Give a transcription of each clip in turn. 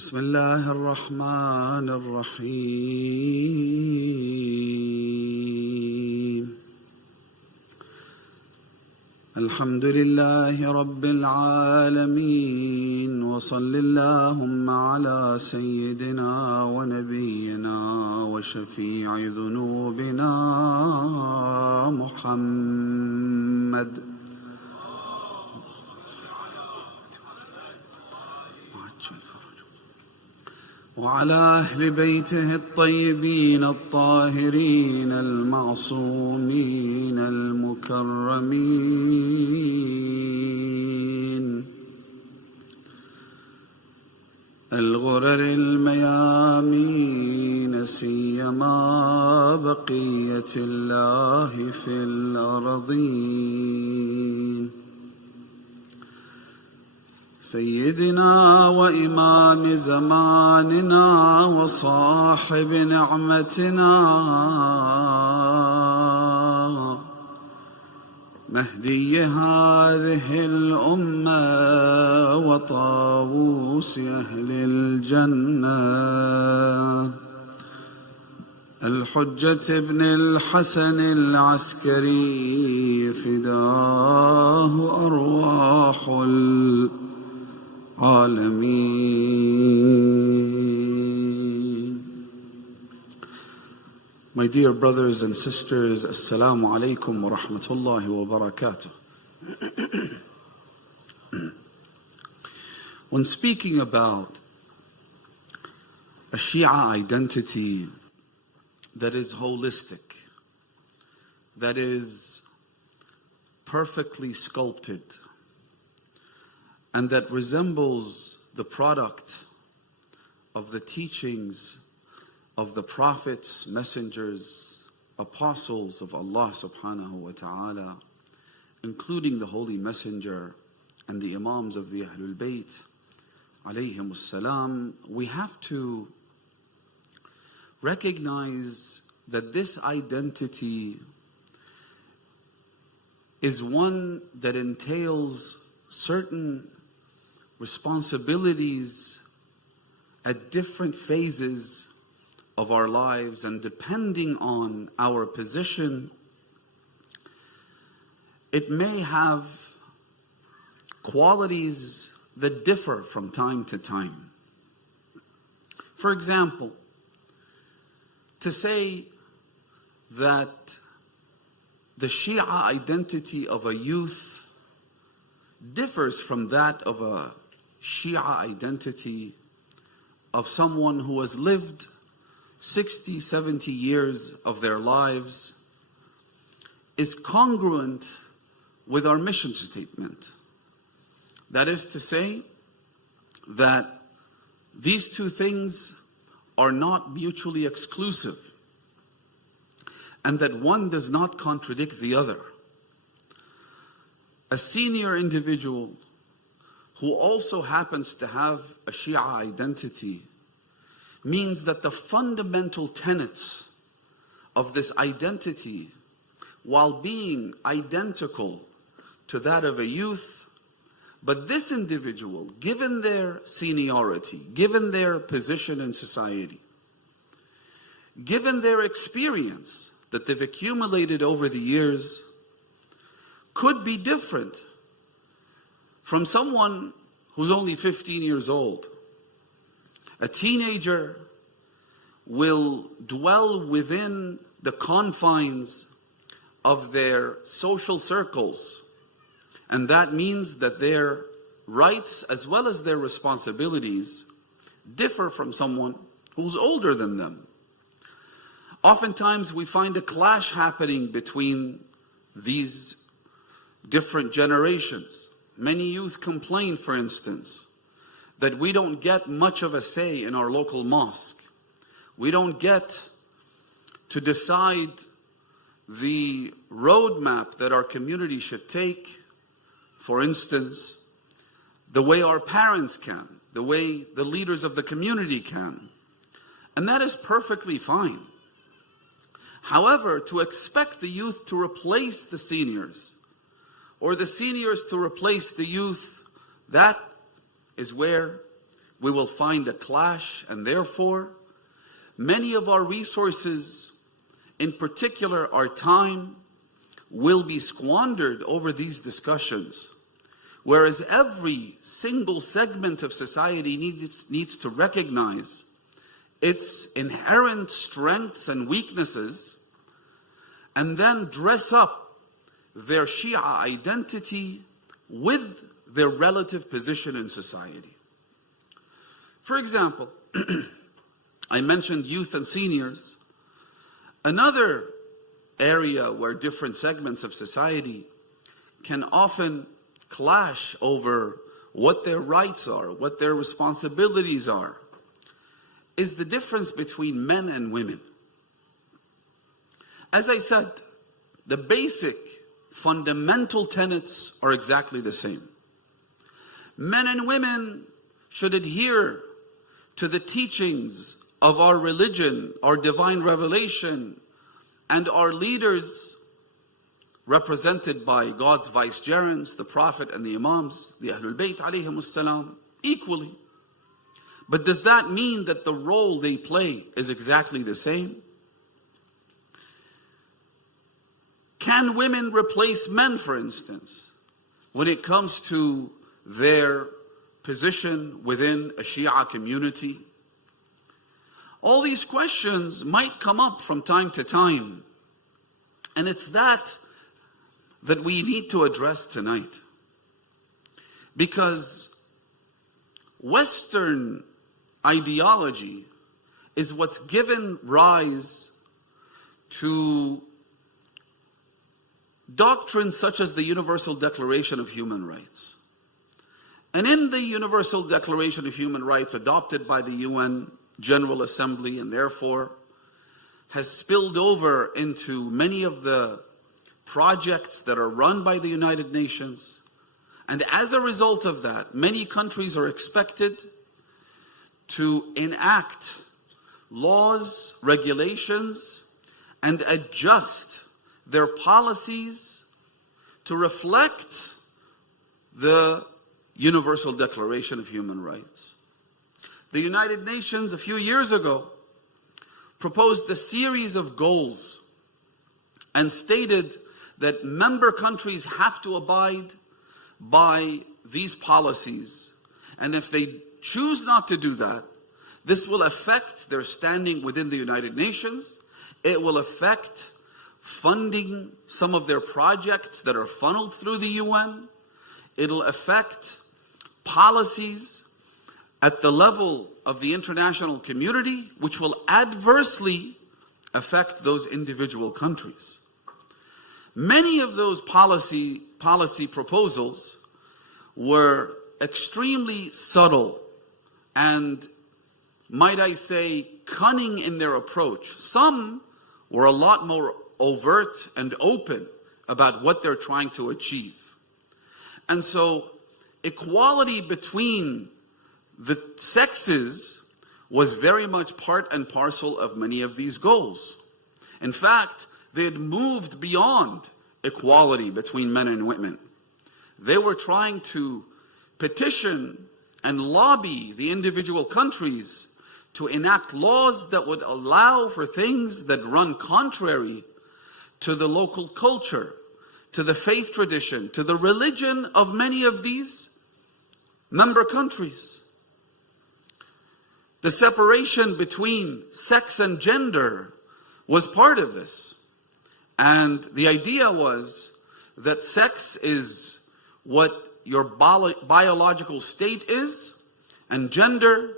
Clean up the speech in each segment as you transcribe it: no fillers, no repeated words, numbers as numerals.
بسم الله الرحمن الرحيم الحمد لله رب العالمين وصل اللهم على سيدنا ونبينا وشفيع ذنوبنا محمد وعلى أهل بيته الطيبين الطاهرين المعصومين المكرمين الغرر الميامين سيما بقية الله في الأرضين سيدنا وإمام زماننا وصاحب نعمتنا مهدي هذه الأمة وطاووس أهل الجنة الحجة ابن الحسن العسكري فداه أرواح العالمين. My dear brothers and sisters, Assalamu alaikum wa rahmatullahi wa barakatuh. When speaking about a Shia identity that is holistic, that is perfectly sculpted, and that resembles the product of the teachings of the prophets, messengers, apostles of Allah subhanahu wa ta'ala, including the Holy Messenger and the Imams of the Ahlul Bayt, alayhimus salam, we have to recognize that this identity is one that entails certain responsibilities at different phases of our lives, and depending on our position, it may have qualities that differ from time to time. For example, to say that the Shia identity of a youth differs from that of a Shia identity of someone who has lived 60, 70 years of their lives is congruent with our mission statement. That is to say that these two things are not mutually exclusive, and that one does not contradict the other. A senior individual who also happens to have a Shia identity means that the fundamental tenets of this identity, while being identical to that of a youth, but this individual, given their seniority, given their position in society, given their experience that they've accumulated over the years, could be different from someone who's only 15 years old. A teenager will dwell within the confines of their social circles, and that means that their rights as well as their responsibilities differ from someone who's older than them. Oftentimes we find a clash happening between these different generations. Many youth complain, for instance, that we don't get much of a say in our local mosque. We don't get to decide the roadmap that our community should take, for instance, the way our parents can, the way the leaders of the community can. And that is perfectly fine. However, to expect the youth to replace the seniors, or the seniors to replace the youth, that is where we will find a clash, and therefore many of our resources, in particular our time, will be squandered over these discussions. Whereas every single segment of society needs to recognize its inherent strengths and weaknesses, and then dress up their Shia identity with their relative position in society. For example, I mentioned youth and seniors. Another area where different segments of society can often clash over what their rights are, what their responsibilities are, is the difference between men and women. As I said, the basic fundamental tenets are exactly the same. Men and women should adhere to the teachings of our religion, our divine revelation, and our leaders, represented by God's vicegerents, the Prophet and the Imams, the Ahlul Bayt alayhimus salam, equally. But does that mean that the role they play is exactly the same? Can women replace men, for instance, when it comes to their position within a Shia community? All these questions might come up from time to time, and it's that we need to address tonight. Because Western ideology is what's given rise to doctrines such as the Universal Declaration of Human Rights. And in the Universal Declaration of Human Rights, adopted by the UN General Assembly, and therefore has spilled over into many of the projects that are run by the United Nations. And as a result of that, many countries are expected to enact laws, regulations, and adjust their policies to reflect the Universal Declaration of Human Rights. The United Nations, a few years ago, proposed a series of goals and stated that member countries have to abide by these policies. And if they choose not to do that, this will affect their standing within the United Nations. It will affect funding some of their projects that are funneled through the UN. It'll affect policies at the level of the international community, which will adversely affect those individual countries. Many of those policy proposals were extremely subtle and, might I say, cunning in their approach. Some were a lot more overt and open about what they're trying to achieve. And so equality between the sexes was very much part and parcel of many of these goals. In fact, they had moved beyond equality between men and women. They were trying to petition and lobby the individual countries to enact laws that would allow for things that run contrary to the local culture, to the faith tradition, to the religion of many of these member countries. The separation between sex and gender was part of this. And the idea was that sex is what your biological state is, and gender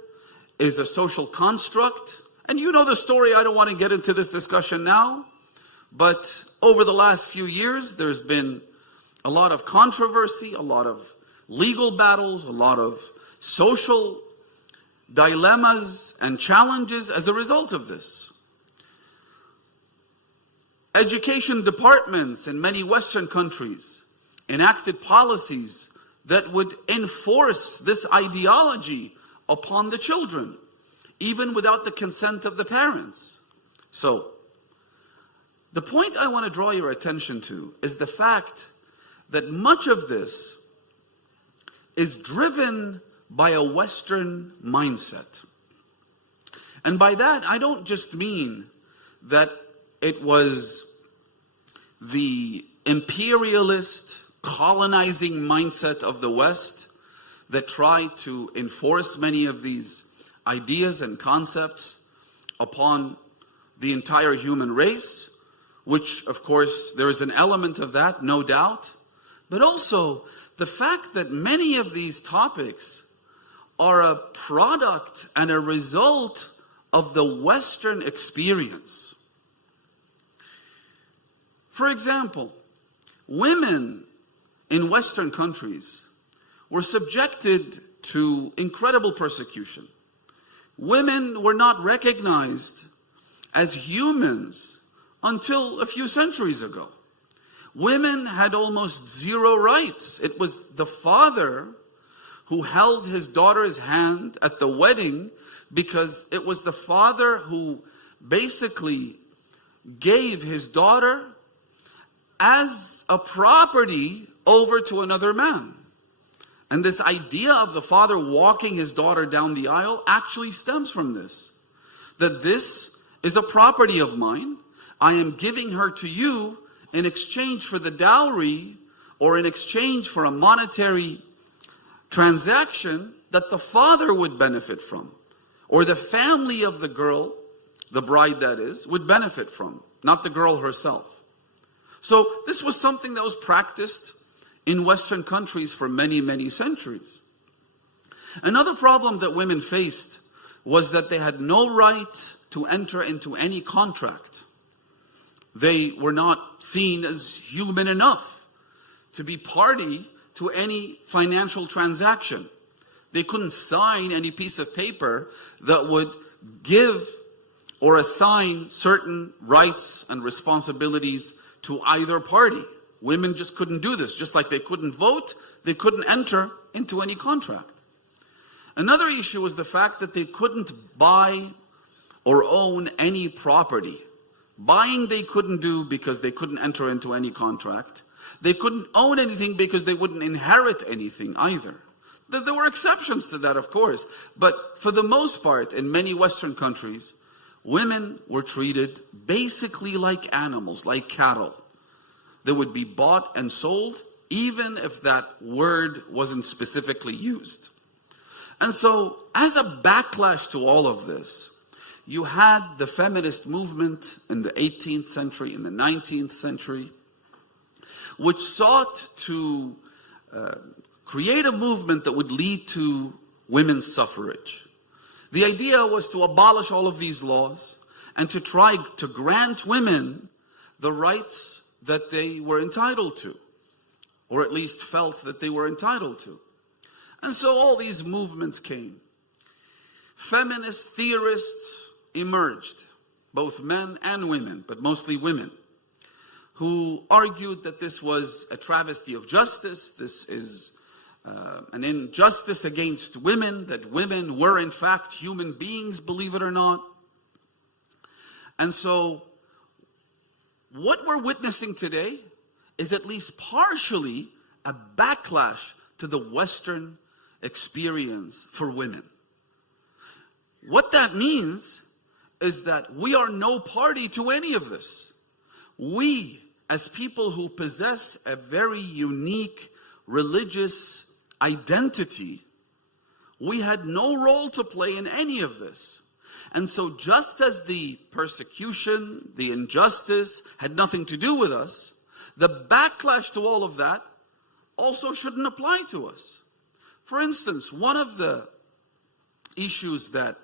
is a social construct. And you know the story, I don't want to get into this discussion now, but over the last few years, there's been a lot of controversy, a lot of legal battles, a lot of social dilemmas and challenges as a result of this. Education departments in many Western countries enacted policies that would enforce this ideology upon the children, even without the consent of the parents. So, the point I want to draw your attention to is the fact that much of this is driven by a Western mindset. And by that, I don't just mean that it was the imperialist, colonizing mindset of the West that tried to enforce many of these ideas and concepts upon the entire human race, which, of course, there is an element of that, no doubt, but also the fact that many of these topics are a product and a result of the Western experience. For example, women in Western countries were subjected to incredible persecution. Women were not recognized as humans until a few centuries ago. Women had almost zero rights. It was the father who held his daughter's hand at the wedding, because it was the father who basically gave his daughter as a property over to another man. And this idea of the father walking his daughter down the aisle actually stems from this. That this is a property of mine. I am giving her to you in exchange for the dowry, or in exchange for a monetary transaction that the father would benefit from, or the family of the girl, the bride that is, would benefit from, not the girl herself. So this was something that was practiced in Western countries for many, many centuries. Another problem that women faced was that they had no right to enter into any contract. They were not seen as human enough to be party to any financial transaction. They couldn't sign any piece of paper that would give or assign certain rights and responsibilities to either party. Women just couldn't do this. Just like they couldn't vote, they couldn't enter into any contract. Another issue was the fact that they couldn't buy or own any property. Buying they couldn't do because they couldn't enter into any contract. They couldn't own anything because they wouldn't inherit anything either. There were exceptions to that, of course. But for the most part, in many Western countries, women were treated basically like animals, like cattle. They would be bought and sold, even if that word wasn't specifically used. And so, as a backlash to all of this, you had the feminist movement in the 18th century, in the 19th century, which sought to create a movement that would lead to women's suffrage. The idea was to abolish all of these laws and to try to grant women the rights that they were entitled to, or at least felt that they were entitled to. And so all these movements came. Feminist theorists emerged, both men and women, but mostly women, who argued that this was a travesty of justice, this is an injustice against women, that women were in fact human beings, believe it or not. And so what we're witnessing today is at least partially a backlash to the Western experience for women. What that means is that we are no party to any of this. We, as people who possess a very unique religious identity, we had no role to play in any of this. And so just as the persecution, the injustice had nothing to do with us, the backlash to all of that also shouldn't apply to us. For instance, one of the issues that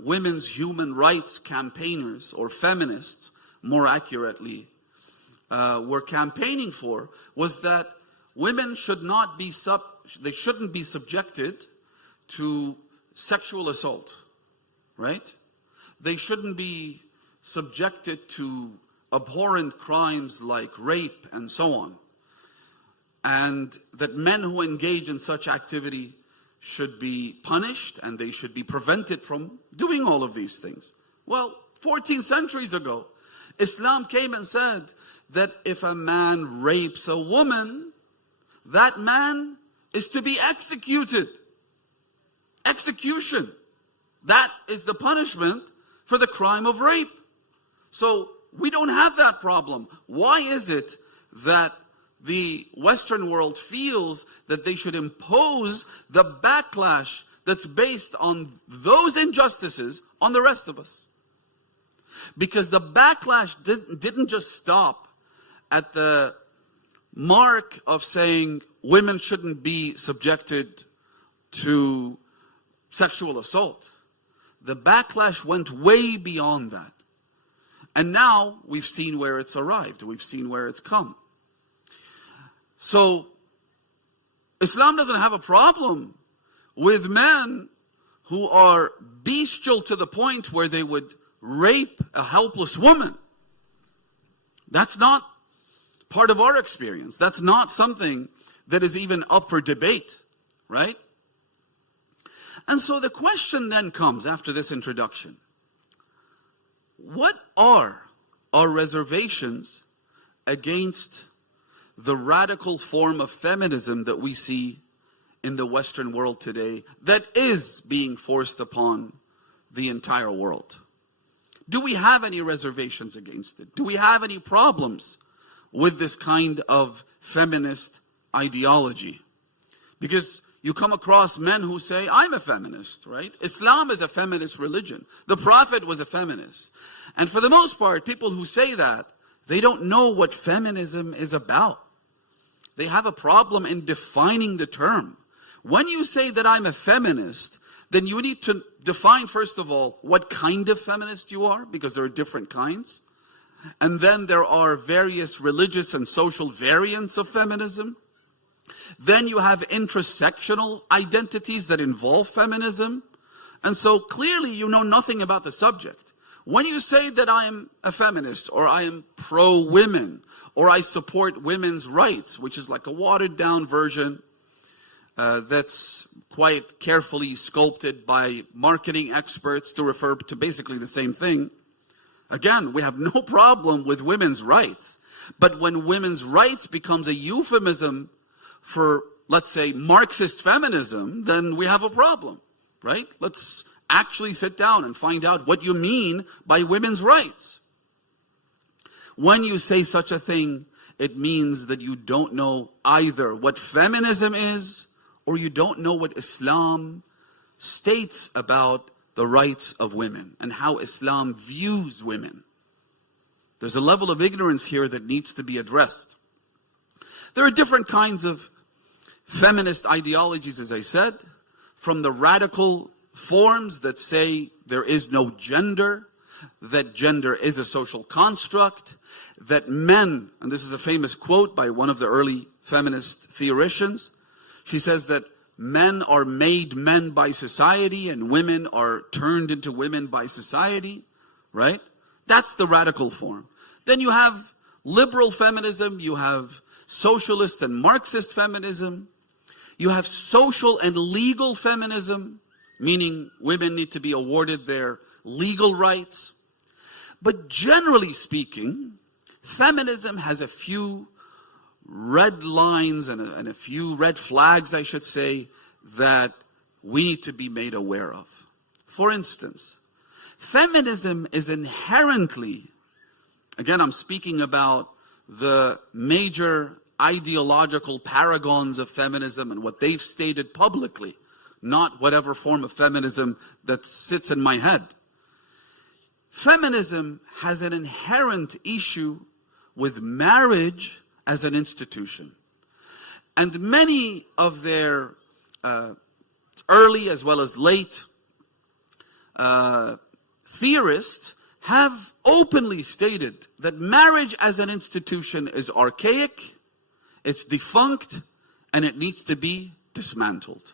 women's human rights campaigners, or feminists more accurately, were campaigning for was that women should not be they shouldn't be subjected to sexual assault, right? They shouldn't be subjected to abhorrent crimes like rape and so on. And that men who engage in such activity should be punished and they should be prevented from doing all of these things. Well, 14 centuries ago, Islam came and said that if a man rapes a woman, that man is to be executed. execution. That is the punishment for the crime of rape. So we don't have that problem. Why is it that the Western world feels that they should impose the backlash that's based on those injustices on the rest of us? Because the backlash didn't just stop at the mark of saying women shouldn't be subjected to sexual assault. The backlash went way beyond that. And now we've seen where it's arrived. We've seen where it's come. So Islam doesn't have a problem with men who are bestial to the point where they would rape a helpless woman. That's not part of our experience. That's not something that is even up for debate, right? And so the question then comes after this introduction. What are our reservations against the radical form of feminism that we see in the Western world today that is being forced upon the entire world? Do we have any reservations against it? Do we have any problems with this kind of feminist ideology? Because you come across men who say, I'm a feminist, right? Islam is a feminist religion. The Prophet was a feminist. And for the most part, people who say that, they don't know what feminism is about. They have a problem in defining the term. When you say that I'm a feminist, then you need to define, first of all, what kind of feminist you are, because there are different kinds. And then there are various religious and social variants of feminism. Then you have intersectional identities that involve feminism. And so clearly you know nothing about the subject. When you say that I am a feminist, or I am pro-women, or I support women's rights, which is like a watered down version that's quite carefully sculpted by marketing experts to refer to basically the same thing. Again, we have no problem with women's rights. But when women's rights becomes a euphemism for, let's say, Marxist feminism, then we have a problem, right? Let's actually sit down and find out what you mean by women's rights. When you say such a thing, it means that you don't know either what feminism is, or you don't know what Islam states about the rights of women and how Islam views women. There's a level of ignorance here that needs to be addressed. There are different kinds of feminist ideologies, as I said, from the radical forms that say there is no gender, that gender is a social construct, that men, and this is a famous quote by one of the early feminist theorists, she says that men are made men by society and women are turned into women by society, right? That's the radical form. Then you have liberal feminism, you have socialist and Marxist feminism, you have social and legal feminism, meaning women need to be awarded their legal rights. But generally speaking, feminism has a few red lines and a few red flags, I should say, that we need to be made aware of. For instance, feminism is inherently, again, I'm speaking about the major ideological paragons of feminism and what they've stated publicly, not whatever form of feminism that sits in my head. Feminism has an inherent issue with marriage as an institution. And many of their early as well as late theorists have openly stated that marriage as an institution is archaic, it's defunct, and it needs to be dismantled.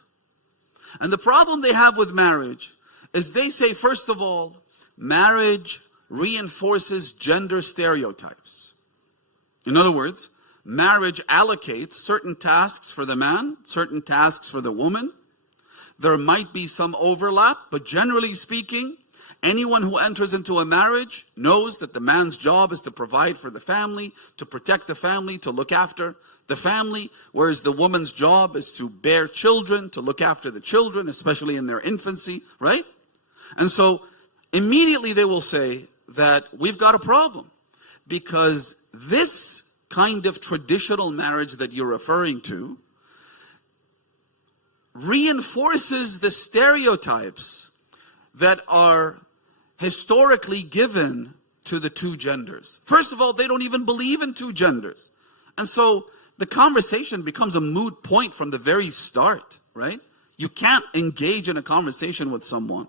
And the problem they have with marriage is they say, first of all, marriage reinforces gender stereotypes. In other words, marriage allocates certain tasks for the man, certain tasks for the woman. There might be some overlap, but generally speaking, Anyone who enters into a marriage knows that the man's job is to provide for the family, to protect the family, to look after the family, whereas the woman's job is to bear children, to look after the children, especially in their infancy, right? And so immediately they will say that we've got a problem, because this kind of traditional marriage that you're referring to reinforces the stereotypes that are historically given to the two genders. First of all, they don't even believe in two genders. And so the conversation becomes a moot point from the very start, right? You can't engage in a conversation with someone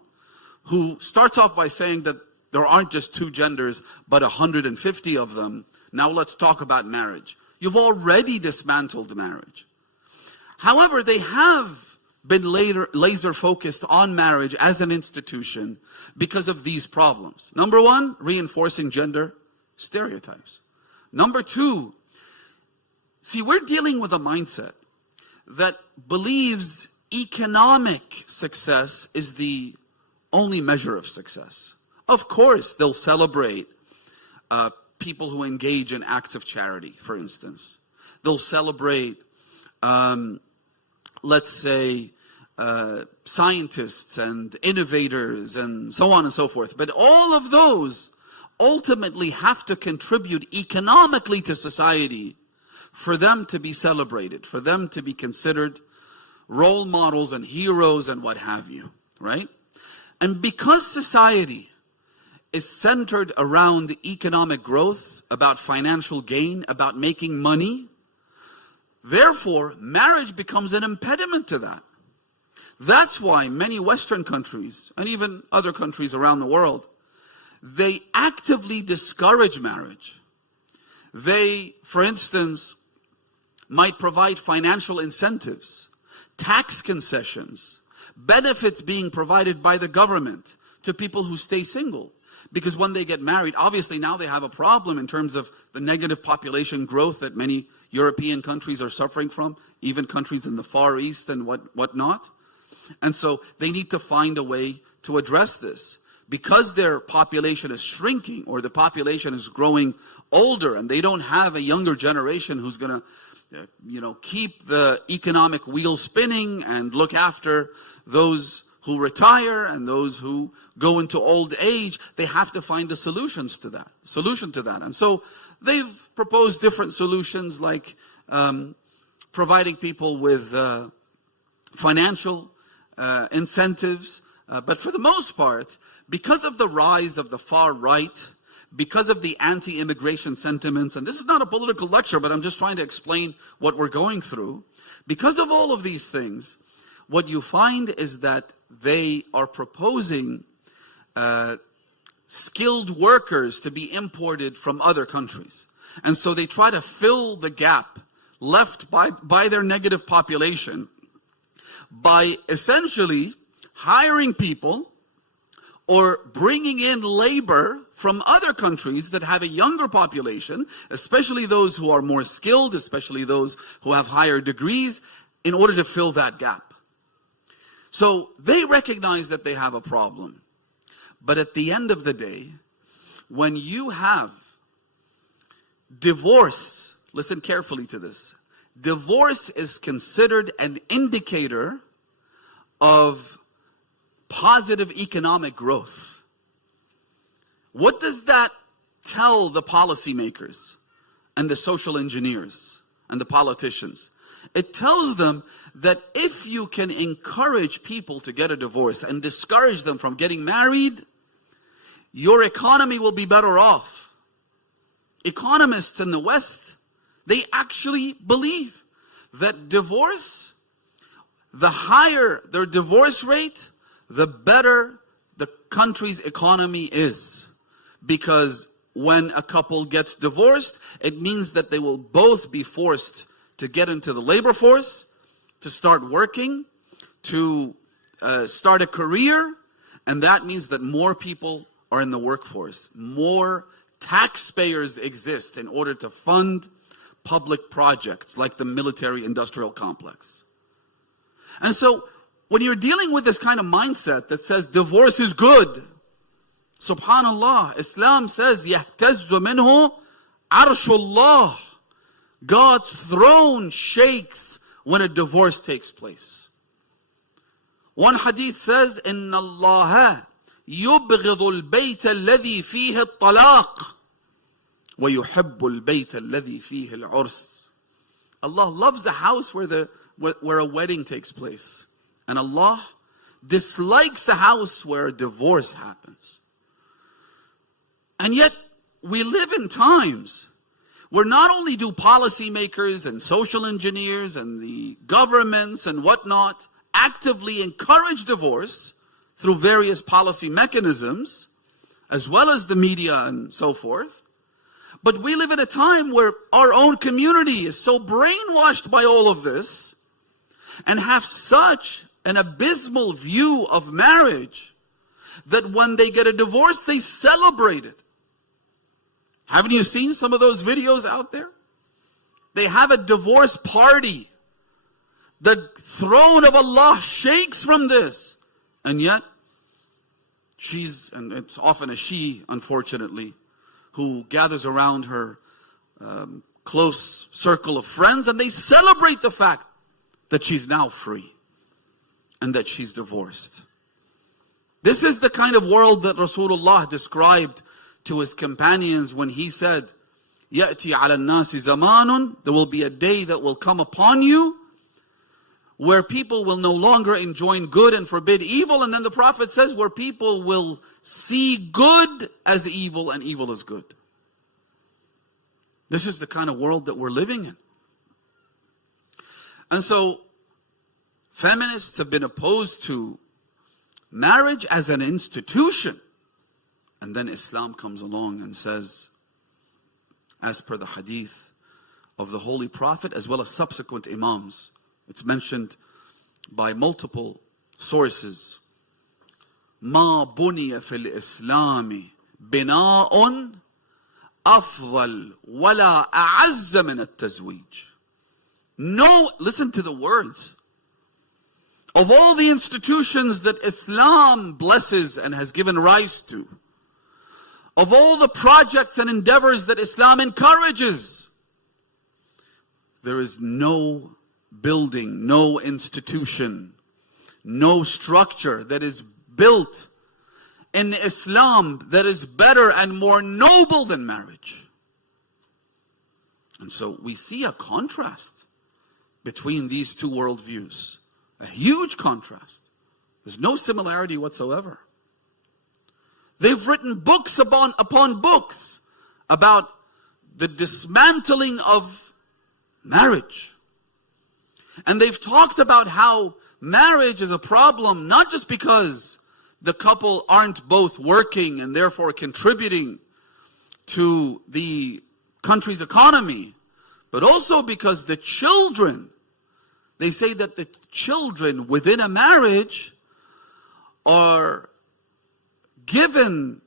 who starts off by saying that there aren't just two genders, but 150 of them. Now let's talk about marriage. You've already dismantled marriage. However, they have been laser focused on marriage as an institution because of these problems. Number one, reinforcing gender stereotypes. Number two, see, we're dealing with a mindset that believes economic success is the only measure of success. Of course, they'll celebrate people who engage in acts of charity, for instance. They'll celebrate let's say, scientists and innovators and so on and so forth. But all of those ultimately have to contribute economically to society for them to be celebrated, for them to be considered role models and heroes and what have you, right? And because society is centered around economic growth, about financial gain, about making money, therefore, marriage becomes an impediment to that. That's why many Western countries, and even other countries around the world, they actively discourage marriage. They, for instance, might provide financial incentives, tax concessions, benefits being provided by the government to people who stay single. Because when they get married, obviously now they have a problem in terms of the negative population growth that many European countries are suffering from, even countries in the Far East and whatnot. And so they need to find a way to address this. Because their population is shrinking, or the population is growing older, and they don't have a younger generation who's going to, keep the economic wheel spinning and look after those who retire and those who go into old age, they have to find a solution to that. And so they've proposed different solutions, like providing people with financial incentives. But for the most part, because of the rise of the far right, because of the anti-immigration sentiments, and this is not a political lecture, but I'm just trying to explain what we're going through. Because of all of these things, what you find is that they are proposing skilled workers to be imported from other countries. And so they try to fill the gap left by their negative population by essentially hiring people or bringing in labor from other countries that have a younger population, especially those who are more skilled, especially those who have higher degrees, in order to fill that gap. So they recognize that they have a problem. But at the end of the day, when you have divorce, listen carefully to this, divorce is considered an indicator of positive economic growth. What does that tell the policymakers and the social engineers and the politicians? It tells them that if you can encourage people to get a divorce and discourage them from getting married, your economy will be better off. Economists in the West, they actually believe that divorce, the higher their divorce rate, the better the country's economy is. Because when a couple gets divorced, it means that they will both be forced to get into the labor force, to start working, to start a career, and that means that more people are in the workforce. More taxpayers exist in order to fund public projects like the military-industrial complex. And so when you're dealing with this kind of mindset that says divorce is good, Subhanallah, Islam says, يَهْتَزُّ مِنْهُ عَرْشُ اللَّهِ. God's throne shakes when a divorce takes place. One hadith says, إِنَّ اللَّهَ يُبْغِضُ الْبَيْتَ الَّذِي فِيهِ الطَّلَاقِ وَيُحِبُّ الْبَيْتَ الَّذِي فِيهِ الْعُرْسِ. Allah loves a house where a wedding takes place. And Allah dislikes a house where a divorce happens. And yet, we live in times where not only do policymakers and social engineers and the governments and whatnot actively encourage divorce through various policy mechanisms, as well as the media and so forth, but we live in a time where our own community is so brainwashed by all of this and have such an abysmal view of marriage that when they get a divorce, they celebrate it. Haven't you seen some of those videos out there? They have a divorce party. The throne of Allah shakes from this. And yet, and it's often a she, unfortunately, who gathers around her close circle of friends, and they celebrate the fact that she's now free and that she's divorced. This is the kind of world that Rasulullah described to his companions when he said, يَأْتِي عَلَى النَّاسِ زَمَانٌ. There will be a day that will come upon you where people will no longer enjoin good and forbid evil. And then the Prophet says, where people will see good as evil and evil as good. This is the kind of world that we're living in. And so, feminists have been opposed to marriage as an institution. And then Islam comes along and says, as per the hadith of the Holy Prophet, as well as subsequent Imams, it's mentioned by multiple sources, ما بني في الإسلام بناء أفضل ولا أعز من التزويج. No, listen to the words. Of all the institutions that Islam blesses and has given rise to, of all the projects and endeavors that Islam encourages, there is no building, no institution, no structure that is built in Islam that is better and more noble than marriage. And so we see a contrast between these two worldviews. A huge contrast. There's no similarity whatsoever. They've written books upon books about the dismantling of marriage. And they've talked about how marriage is a problem, not just because the couple aren't both working and therefore contributing to the country's economy, but also because the children, they say that the children within a marriage are given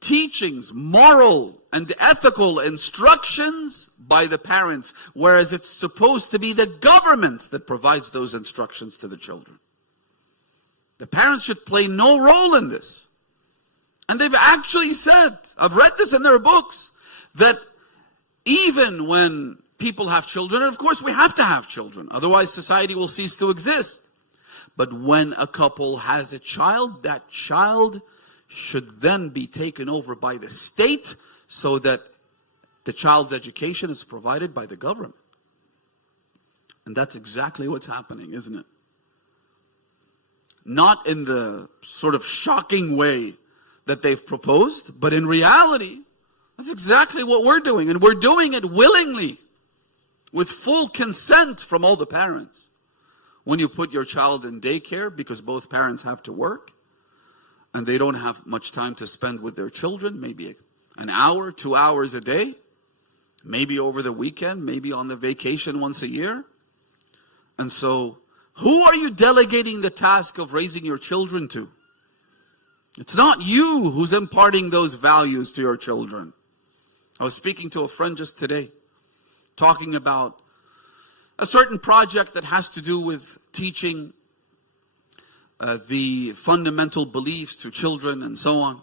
teachings, moral and ethical instructions by the parents, whereas it's supposed to be the government that provides those instructions to the children. The parents should play no role in this. And they've actually said, I've read this in their books, that even when people have children, and of course we have to have children, otherwise society will cease to exist. But when a couple has a child, that child should then be taken over by the state so that the child's education is provided by the government. And that's exactly what's happening, isn't it? Not in the sort of shocking way that they've proposed, but in reality, that's exactly what we're doing. And we're doing it willingly, with full consent from all the parents. When you put your child in daycare because both parents have to work, and they don't have much time to spend with their children, maybe an hour, 2 hours a day, maybe over the weekend, maybe on the vacation once a year. And so, who are you delegating the task of raising your children to? It's not you who's imparting those values to your children. I was speaking to a friend just today, talking about a certain project that has to do with teaching the fundamental beliefs to children and so on.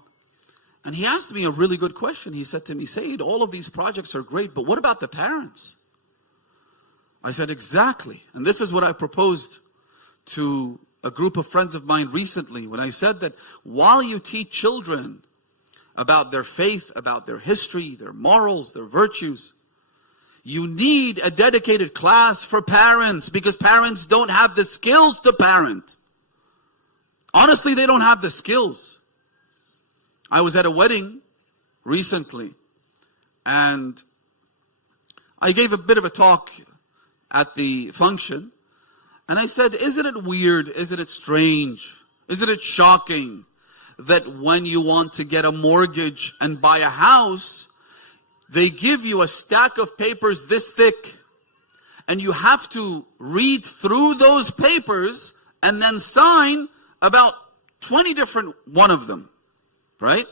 And he asked me a really good question. He said to me, Sayyid, all of these projects are great, but what about the parents? I said, exactly. And this is what I proposed to a group of friends of mine recently, when I said that while you teach children about their faith, about their history, their morals, their virtues, you need a dedicated class for parents, because parents don't have the skills to parent. Honestly, they don't have the skills. I was at a wedding recently, and I gave a bit of a talk at the function, and I said, isn't it weird, isn't it strange, isn't it shocking that when you want to get a mortgage and buy a house, they give you a stack of papers this thick, and you have to read through those papers and then sign about 20 different one of them, right?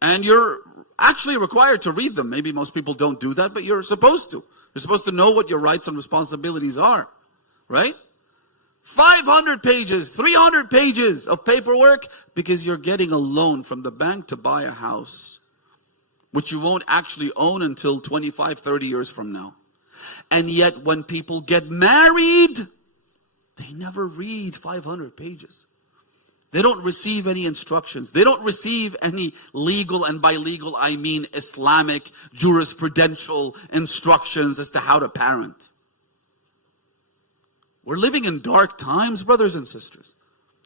And you're actually required to read them. Maybe most people don't do that, but you're supposed to. You're supposed to know what your rights and responsibilities are, right? 500 pages, 300 pages of paperwork because you're getting a loan from the bank to buy a house, which you won't actually own until 25, 30 years from now. And yet when people get married, they never read 500 pages. They don't receive any instructions. They don't receive any legal, and by legal I mean Islamic jurisprudential instructions as to how to parent. We're living in dark times, brothers and sisters.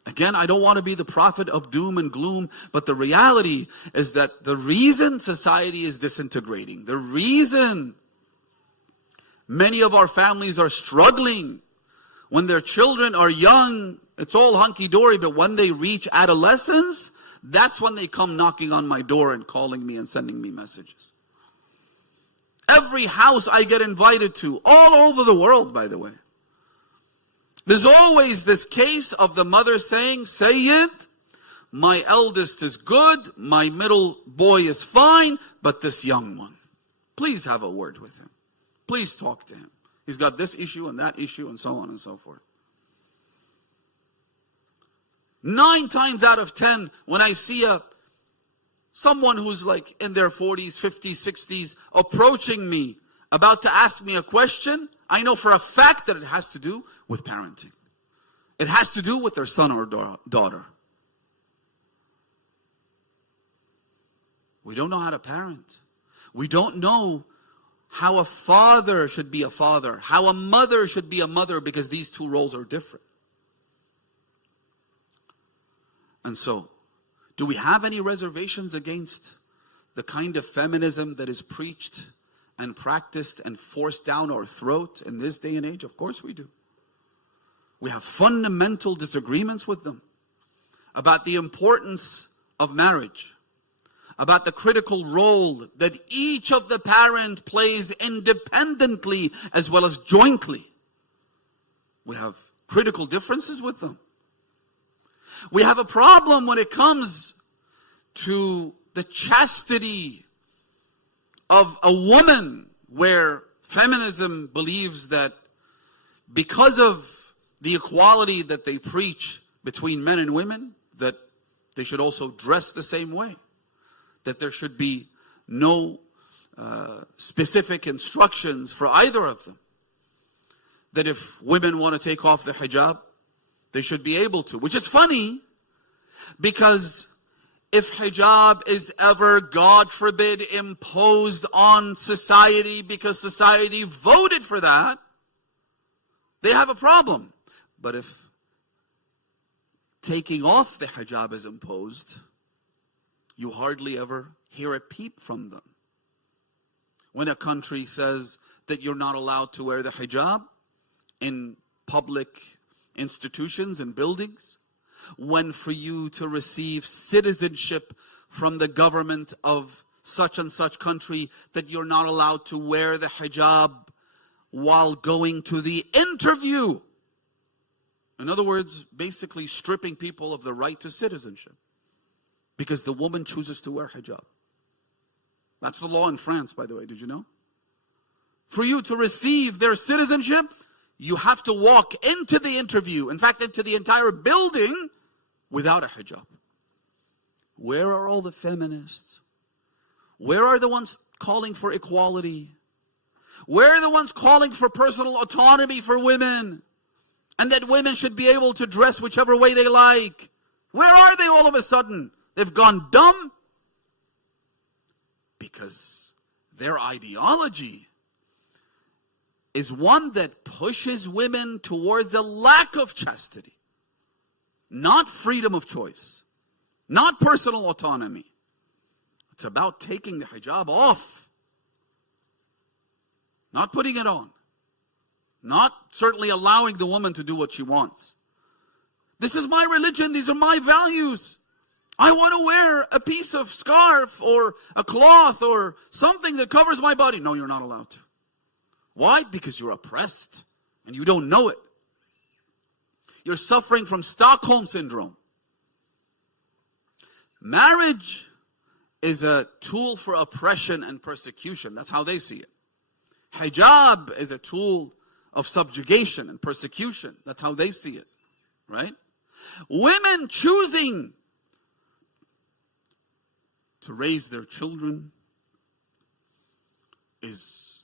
Again, I don't want to be the prophet of doom and gloom, but the reality is that the reason society is disintegrating, the reason many of our families are struggling when their children are young, it's all hunky-dory, but when they reach adolescence, that's when they come knocking on my door and calling me and sending me messages. Every house I get invited to, all over the world, by the way, there's always this case of the mother saying, Sayyid, my eldest is good, my middle boy is fine, but this young one, please have a word with him. Please talk to him. He's got this issue and that issue and so on and so forth. 9 times out of 10, when I see someone who's like in their 40s, 50s, 60s, approaching me, about to ask me a question, I know for a fact that it has to do with parenting. It has to do with their son or daughter. We don't know how to parent. We don't know how a father should be a father, how a mother should be a mother, because these two roles are different. And so, do we have any reservations against the kind of feminism that is preached and practiced and forced down our throat in this day and age? Of course we do. We have fundamental disagreements with them about the importance of marriage, about the critical role that each of the parent plays independently as well as jointly. We have critical differences with them. We have a problem when it comes to the chastity of a woman, where feminism believes that because of the equality that they preach between men and women, that they should also dress the same way, that there should be no specific instructions for either of them, that if women want to take off their hijab, they should be able to. Which is funny, because if hijab is ever, God forbid, imposed on society because society voted for that, they have a problem. But if taking off the hijab is imposed, you hardly ever hear a peep from them. When a country says that you're not allowed to wear the hijab in public institutions and buildings, when for you to receive citizenship from the government of such and such country, that you're not allowed to wear the hijab while going to the interview. In other words, basically stripping people of the right to citizenship because the woman chooses to wear hijab. That's the law in France, by the way. Did you know? For you to receive their citizenship, you have to walk into the interview, in fact, into the entire building, without a hijab. Where are all the feminists? Where are the ones calling for equality? Where are the ones calling for personal autonomy for women? And that women should be able to dress whichever way they like. Where are they all of a sudden? They've gone dumb? Because their ideology is one that pushes women towards a lack of chastity. Not freedom of choice. Not personal autonomy. It's about taking the hijab off. Not putting it on. Not certainly allowing the woman to do what she wants. This is my religion. These are my values. I want to wear a piece of scarf or a cloth or something that covers my body. No, you're not allowed to. Why? Because you're oppressed and you don't know it. You're suffering from Stockholm Syndrome. Marriage is a tool for oppression and persecution. That's how they see it. Hijab is a tool of subjugation and persecution. That's how they see it. Right? Women choosing to raise their children is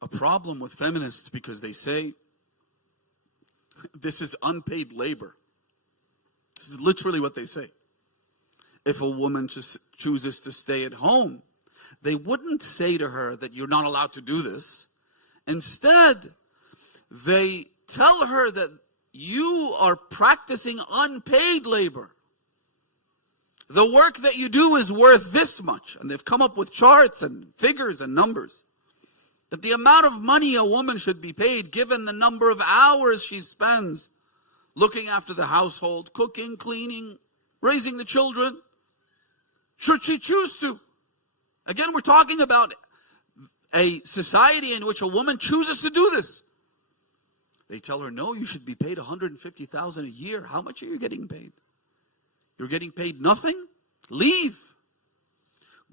a problem with feminists because they say this is unpaid labor. This is literally what they say. If a woman just chooses to stay at home, they wouldn't say to her that you're not allowed to do this. Instead, they tell her that you are practicing unpaid labor. The work that you do is worth this much. And they've come up with charts and figures and numbers. That the amount of money a woman should be paid, given the number of hours she spends looking after the household, cooking, cleaning, raising the children, should she choose to. Again, we're talking about a society in which a woman chooses to do this. They tell her, no, you should be paid $150,000 a year. How much are you getting paid? You're getting paid nothing? Leave.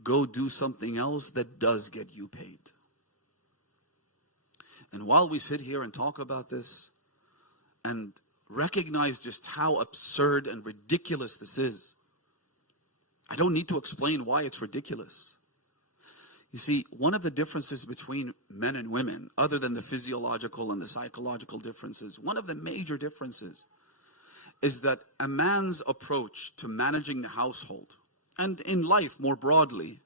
Go do something else that does get you paid. And while we sit here and talk about this and recognize just how absurd and ridiculous this is, I don't need to explain why it's ridiculous. You see, one of the differences between men and women, other than the physiological and the psychological differences, one of the major differences is that a man's approach to managing the household and in life more broadly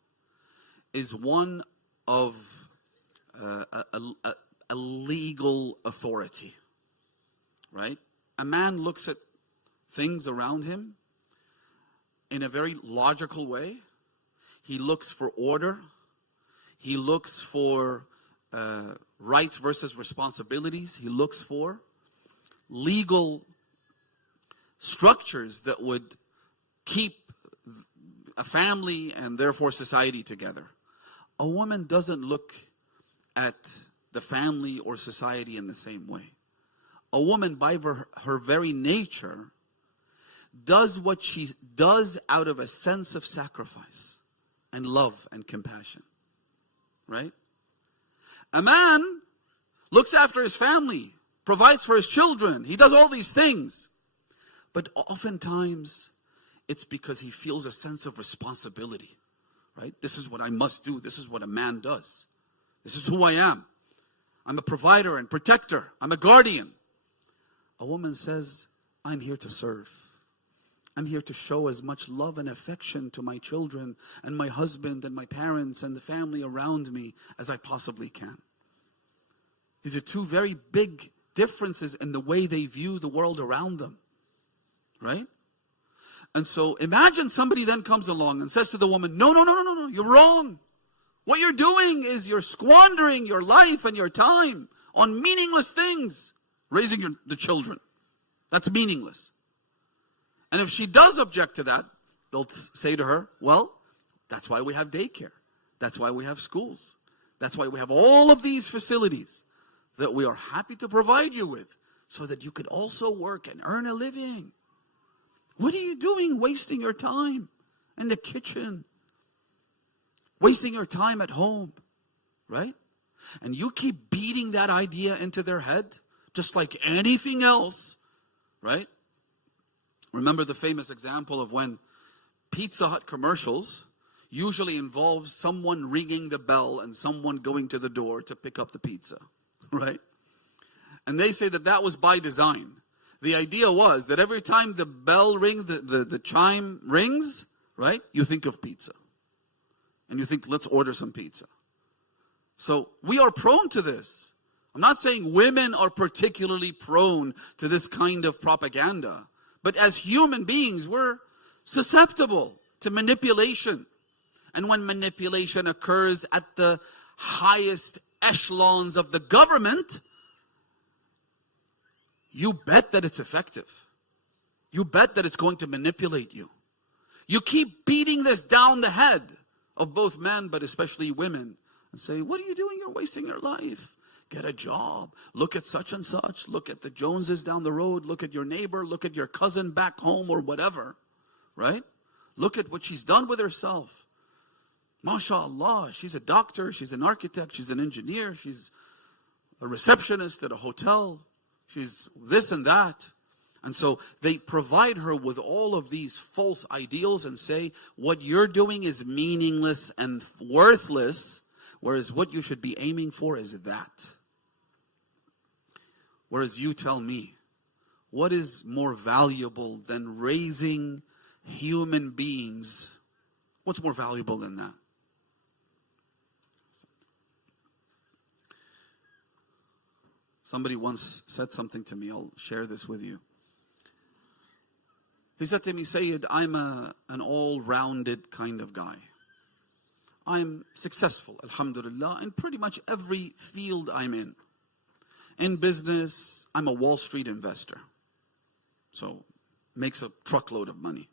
is one of a legal authority, right? A man looks at things around him in a very logical way. He looks for order. He looks for rights versus responsibilities. He looks for legal structures that would keep a family and therefore society together. A woman doesn't look at the family or society in the same way. A woman, by her very nature, does what she does out of a sense of sacrifice and love and compassion. Right? A man looks after his family, provides for his children. He does all these things. But oftentimes, it's because he feels a sense of responsibility. Right? This is what I must do. This is what a man does. This is who I am. I'm a provider and protector. I'm a guardian. A woman says, I'm here to serve. I'm here to show as much love and affection to my children and my husband and my parents and the family around me as I possibly can. These are two very big differences in the way they view the world around them. Right? And so imagine somebody then comes along and says to the woman, no, you're wrong. What you're doing is you're squandering your life and your time on meaningless things. Raising the children. That's meaningless. And if she does object to that, they'll say to her, well, that's why we have daycare. That's why we have schools. That's why we have all of these facilities that we are happy to provide you with so that you could also work and earn a living. What are you doing wasting your time in the kitchen? Wasting your time at home, right? And you keep beating that idea into their head, just like anything else, right? Remember the famous example of when Pizza Hut commercials usually involve someone ringing the bell and someone going to the door to pick up the pizza, right? And they say that that was by design. The idea was that every time the bell rings, the chime rings, right, you think of pizza. And you think, let's order some pizza. So we are prone to this. I'm not saying women are particularly prone to this kind of propaganda. But as human beings, we're susceptible to manipulation. And when manipulation occurs at the highest echelons of the government, you bet that it's effective. You bet that it's going to manipulate you. You keep beating this down the head of both men, but especially women, and say, what are you doing? You're wasting your life. Get a job. Look at such and such. Look at the Joneses down the road. Look at your neighbor. Look at your cousin back home or whatever. Right? Look at what she's done with herself. MashaAllah, she's a doctor. She's an architect. She's an engineer. She's a receptionist at a hotel. She's this and that. And so they provide her with all of these false ideals and say, what you're doing is meaningless and worthless, whereas what you should be aiming for is that. Whereas you tell me, what is more valuable than raising human beings? What's more valuable than that? Somebody once said something to me. I'll share this with you. He said to me, Sayyid, I'm an all-rounded kind of guy. I'm successful, alhamdulillah, in pretty much every field I'm in. In business, I'm a Wall Street investor. So, makes a truckload of money.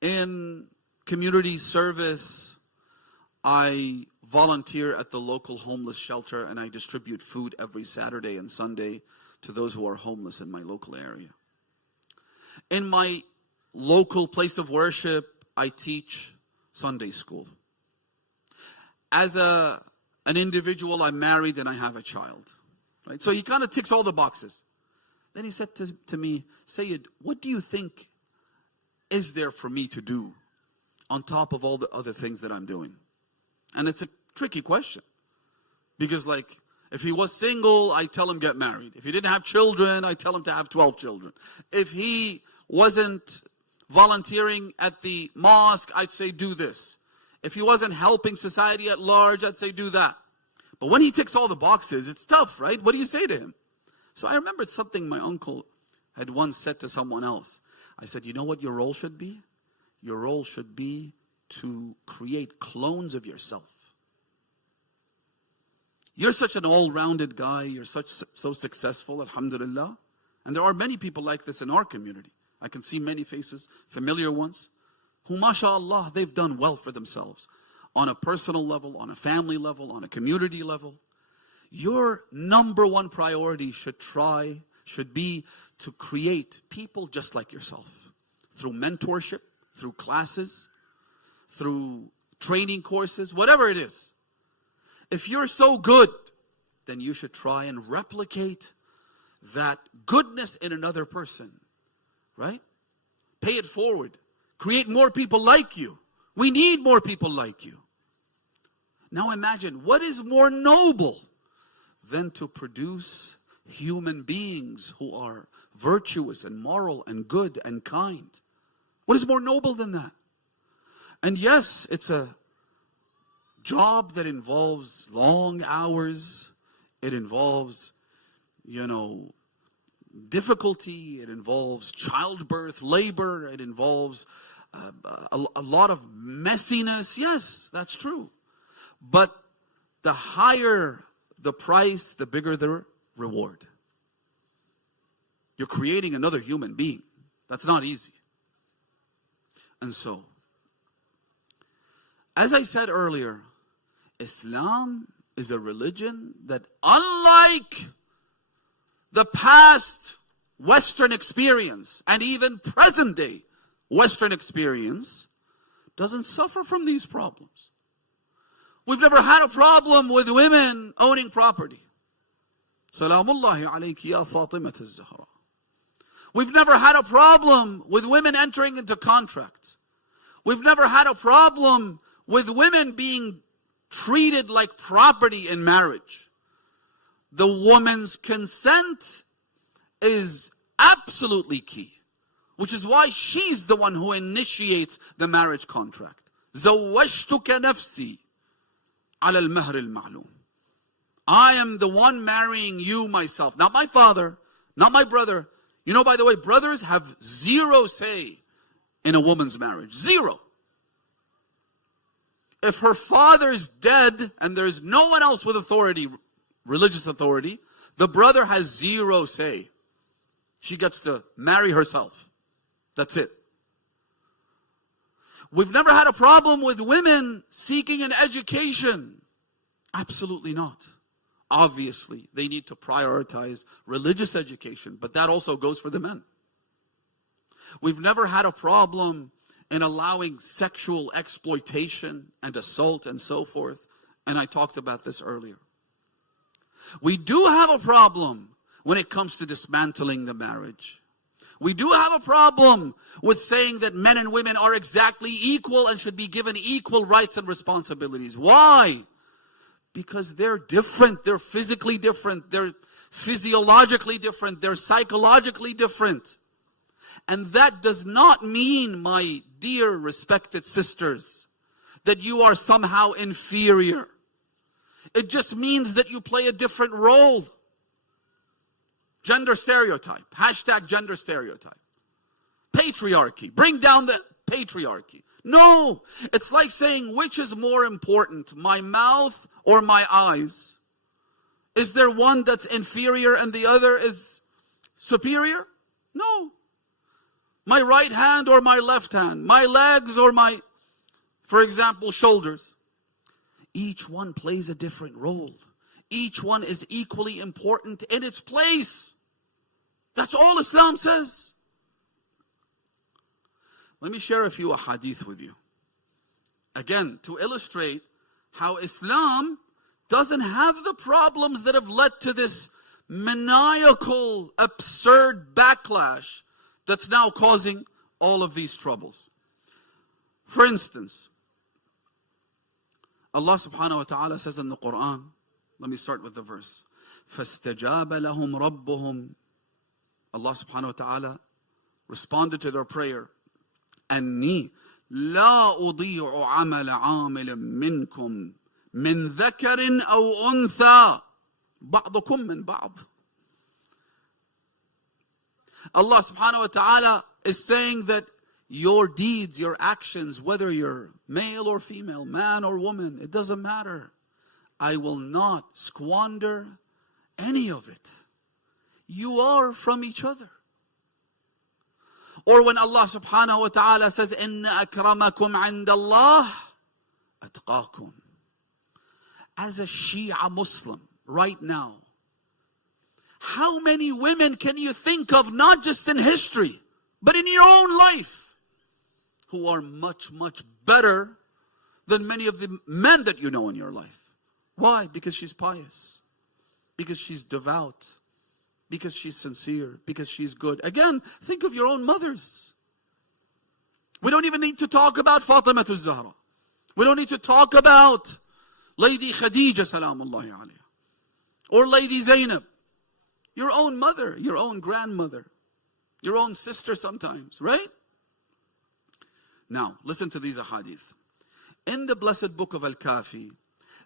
In community service, I volunteer at the local homeless shelter and I distribute food every Saturday and Sunday to those who are homeless in my local area. In my local place of worship, I teach Sunday school. As an individual, I'm married and I have a child. Right? So he kind of ticks all the boxes. Then he said to me, Sayyid, what do you think is there for me to do on top of all the other things that I'm doing? And it's a tricky question. Because like, if he was single, I tell him get married. If he didn't have children, I tell him to have 12 children. If he wasn't volunteering at the mosque, I'd say do this. If he wasn't helping society at large, I'd say do that. But when he ticks all the boxes, it's tough, right? What do you say to him? So I remembered something my uncle had once said to someone else. I said, you know what your role should be? Your role should be to create clones of yourself. You're such an all-rounded guy. You're so successful, alhamdulillah. And there are many people like this in our community. I can see many faces, familiar ones, who, mashallah, they've done well for themselves. On a personal level, on a family level, on a community level. Your number one priority should be to create people just like yourself. Through mentorship, through classes, through training courses, whatever it is. If you're so good, then you should try and replicate that goodness in another person. Right? Pay it forward. Create more people like you. We need more people like you. Now imagine, what is more noble than to produce human beings who are virtuous and moral and good and kind? What is more noble than that? And yes, it's a job that involves long hours. It involves, difficulty. It involves childbirth, labor. It involves a lot of messiness. Yes, that's true. But the higher the price, the bigger the reward. You're creating another human being. That's not easy. And so, as I said earlier, Islam is a religion that, unlike the past Western experience and even present day Western experience, doesn't suffer from these problems. We've never had a problem with women owning property. Salamullahi alayki ya Fatimat al-Zahra. We've never had a problem with women entering into contracts. We've never had a problem with women being treated like property in marriage. The woman's consent is absolutely key, which is why she's the one who initiates the marriage contract. زوجتك نفسي على المهر المعلوم. I am the one marrying you myself, not my father, not my brother. You know, by the way, brothers have zero say in a woman's marriage. Zero. If her father is dead and there's no one else with authority, religious authority, the brother has zero say. She gets to marry herself. That's it. We've never had a problem with women seeking an education. Absolutely not. Obviously, they need to prioritize religious education, but that also goes for the men. We've never had a problem in allowing sexual exploitation and assault and so forth, and I talked about this earlier. We do have a problem when it comes to dismantling the marriage. We do have a problem with saying that men and women are exactly equal and should be given equal rights and responsibilities. Why? Because they're different. They're physically different. They're physiologically different. They're psychologically different. And that does not mean, my dear respected sisters, that you are somehow inferior. It just means that you play a different role. Gender stereotype. Hashtag gender stereotype. Patriarchy. Bring down the patriarchy. No. It's like saying, which is more important, my mouth or my eyes? Is there one that's inferior and the other is superior? No. My right hand or my left hand? My legs or my, for example, shoulders? Each one plays a different role. Each one is equally important in its place. That's all Islam says. Let me share a few ahadith with you. Again, to illustrate how Islam doesn't have the problems that have led to this maniacal, absurd backlash that's now causing all of these troubles. For instance, Allah subhanahu wa ta'ala says in the Quran, let me start with the verse. فَاسْتَجَابَ لَهُمْ رَبُّهُمْ. Allah subhanahu wa ta'ala responded to their prayer. أَنِّي لَا أُضِيعُ عَمَلَ عَامِلٍ مِّنْكُمْ مِنْ ذَكَرٍ أَوْ أُنْثَى بَعْضُكُمْ مِنْ بَعْضٍ. Allah subhanahu wa ta'ala is saying that your deeds, your actions, whether you're male or female, man or woman, it doesn't matter. I will not squander any of it. You are from each other. Or when Allah subhanahu wa ta'ala says, إِنَّ أَكْرَمَكُمْ عِنْدَ اللَّهِ أَتْقَاكُمْ. As a Shia Muslim right now, how many women can you think of, not just in history, but in your own life, who are much, much better than many of the men that you know in your life? Why? Because she's pious. Because she's devout. Because she's sincere. Because she's good. Again, think of your own mothers. We don't even need to talk about Fatima al-Zahra. We don't need to talk about Lady Khadija salamullahi alayha. Or Lady Zainab. Your own mother, your own grandmother, your own sister sometimes, right? Now, listen to these ahadith. In the blessed book of Al-Kafi,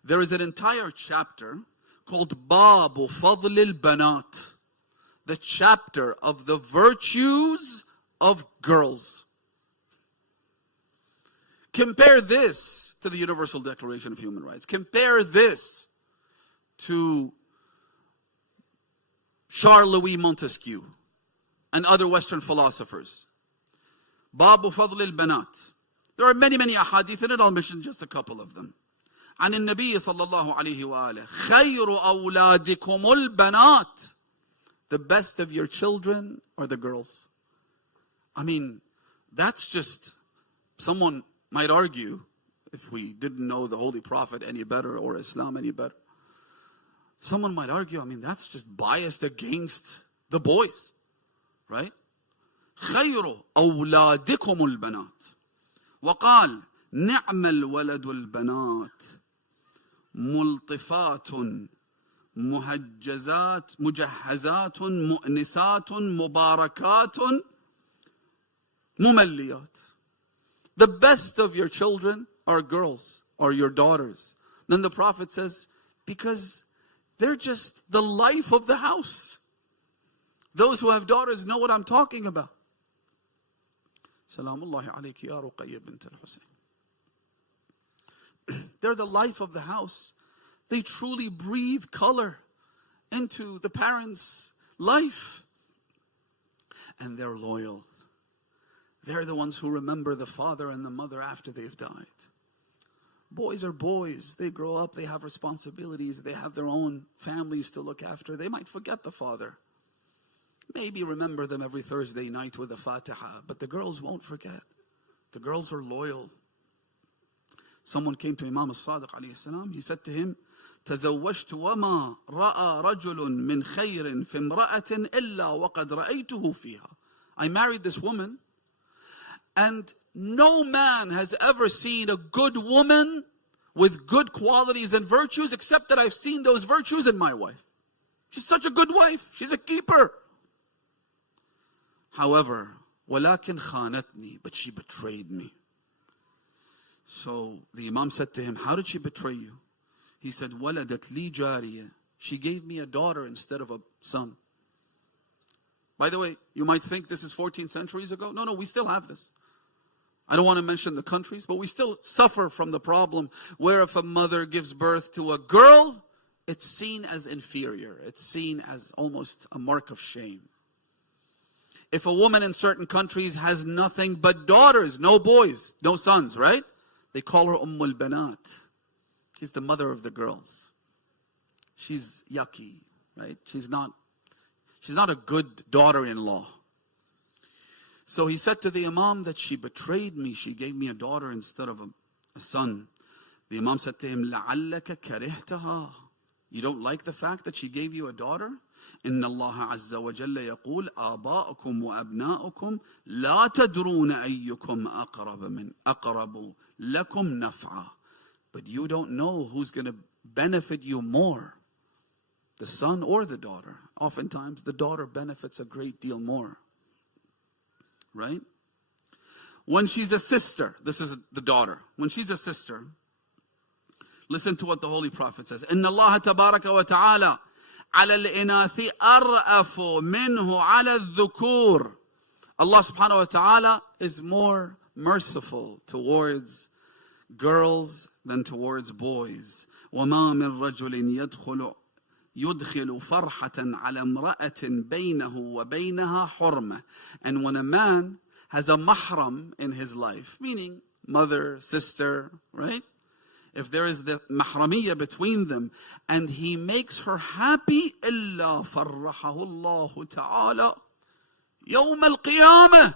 there is an entire chapter called Babu Fadl al-Banat, the chapter of the virtues of girls. Compare this to the Universal Declaration of Human Rights. Compare this to Charles-Louis Montesquieu and other Western philosophers. Babu Fadl al-Banat. There are many, many ahadith in it. I'll mention just a couple of them. عن النبي صلى الله عليه وآله خير أولادكم البنات. The best of your children are the girls. I mean, that's just, someone might argue, if we didn't know the Holy Prophet any better or Islam any better, someone might argue, I mean, that's just biased against the boys, right? خير أولادكم البنات وقال نعم الولد البنات ملطفات مجهزات مؤنسات مباركات ممليات. The best of your children are girls, or your daughters. Then the Prophet says, because they're just the life of the house. Those who have daughters know what I'm talking about. Salamullahi alayki ya Ruqayya bint al-Husayn. They're the life of the house. They truly breathe color into the parents' life. And they're loyal. They're the ones who remember the father and the mother after they've died. Boys are boys. They grow up, they have responsibilities, they have their own families to look after. They might forget the father. Maybe remember them every Thursday night with a Fatiha, but the girls won't forget. The girls are loyal. Someone came to Imam al-Sadiq alayhi salam. He said to him, تزوجت وما رأى رجل من خير في امرأة إلا وقد رأيته فيها. I married this woman, and no man has ever seen a good woman with good qualities and virtues except that I've seen those virtues in my wife. She's such a good wife. She's a keeper. However, ولكن خانتني, but she betrayed me. So the Imam said to him, how did she betray you? He said, ولدت لي جارية. She gave me a daughter instead of a son. By the way, you might think this is 14 centuries ago. No, we still have this. I don't want to mention the countries, but we still suffer from the problem where if a mother gives birth to a girl, it's seen as inferior. It's seen as almost a mark of shame. If a woman in certain countries has nothing but daughters, no boys, no sons, right? They call her Ummul Banat. She's the mother of the girls. She's yucky, right? She's not a good daughter-in-law. So he said to the Imam that she betrayed me. She gave me a daughter instead of a son. The Imam said to him, لَعَلَّكَ كَرِهْتَهَا. You don't like the fact that she gave you a daughter? إِنَّ اللَّهَ عَزَّ وَجَلَّ يَقُولُ آبَاؤُكُمْ وَأَبْنَاؤُكُمْ لَا تَدْرُونَ أَيُّكُمْ أَقْرَبُ لَكُمْ نَفْعًا. But you don't know who's going to benefit you more, the son or the daughter. Oftentimes the daughter benefits a great deal more. Right? When she's a sister, this is the daughter. When she's a sister, listen to what the Holy Prophet says. إِنَّ اللَّهَ تَبَارَكَ وَتَعَالَى عَلَى الْإِنَاثِ أَرْأَفُ مِنْهُ عَلَى الذُّكُورِ. Allah subhanahu wa ta'ala is more merciful towards girls than towards boys. وَمَا مِنْ رَجُلٍ يدخل فرحة على امرأة بينه وبينها حرمة. And when a man has a mahram in his life, meaning mother, sister, right? If there is the mahramiyya between them, and he makes her happy, إلا فرحه الله تعالى يوم القيامة.